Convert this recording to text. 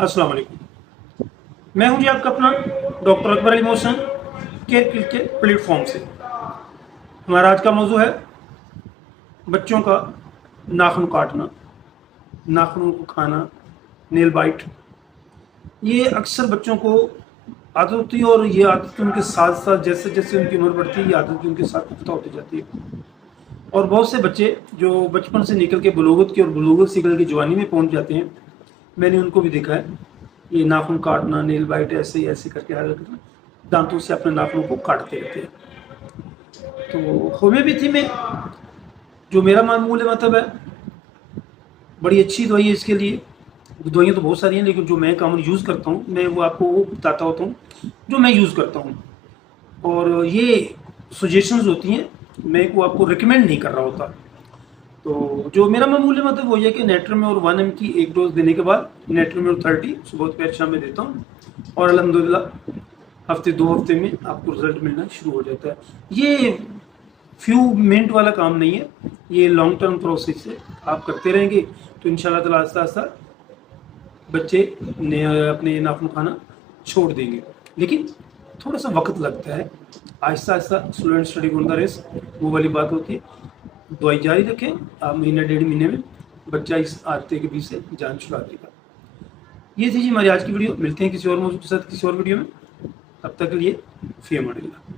अस्सलाम वालेकुम। मैं हूं जी आपका अपना डॉक्टर अकबर अली मोहसन केयर किल के प्लेटफॉर्म से। हमारा आज का मौजू है बच्चों का नाखून काटना, नाखूनों को खाना, नेल बाइट। ये अक्सर बच्चों को आदत होती है और ये आदत उनके साथ साथ जैसे जैसे उनकी उम्र बढ़ती है ये आदत उनके साथ पुख्ता होती जाती है। और बहुत से बच्चे जो बचपन से निकल के बलूगत की और बलूगत से निकल के जवानी में पहुंच जाते हैं, मैंने उनको भी देखा है। ये नाखून काटना, नेल बाइट ऐसे ही ऐसे करके दांतों से अपने नाखूनों को काटते रहते हैं। तो होम्योपैथी में जो मेरा मामूल मतलब है, बड़ी अच्छी दवाई है इसके लिए। दवाइयाँ तो बहुत सारी हैं लेकिन जो मैं कॉमन यूज़ करता हूँ मैं वो आपको वो बताता होता हूँ जो मैं यूज़ करता हूँ। और ये सजेशंस होती हैं, मैं वो आपको रिकमेंड नहीं कर रहा होता। तो जो मेरा मामूल है मतलब वो ये कि नेट्रोमेर 1 mg की एक डोज देने के बाद नेट्रोमेर 30 सुबह दोपहर शाम में देता हूँ और अल्हम्दुलिल्लाह हफ्ते 2 हफ्ते में आपको रिजल्ट मिलना शुरू हो जाता है। ये फ्यू मिनट वाला काम नहीं है, ये लॉन्ग टर्म प्रोसेस है। आप करते रहेंगे तो इंशाल्लाह ताला आस्ता आस्ता बच्चे ने अपने नाखून खाना छोड़ देंगे, लेकिन थोड़ा सा वक्त लगता है। Aahista Aahista slow and study होता रेस वो वाली बात होती है। दवाई जारी रखें, आप महीना 1.5 महीने में बच्चा इस आदत के बीच से जान छुड़ा देगा। ये थी जी हमारी आज की वीडियो। मिलते हैं किसी और मौजूद के साथ किसी और वीडियो में। तब तक के लिए फी अमान अल्लाह।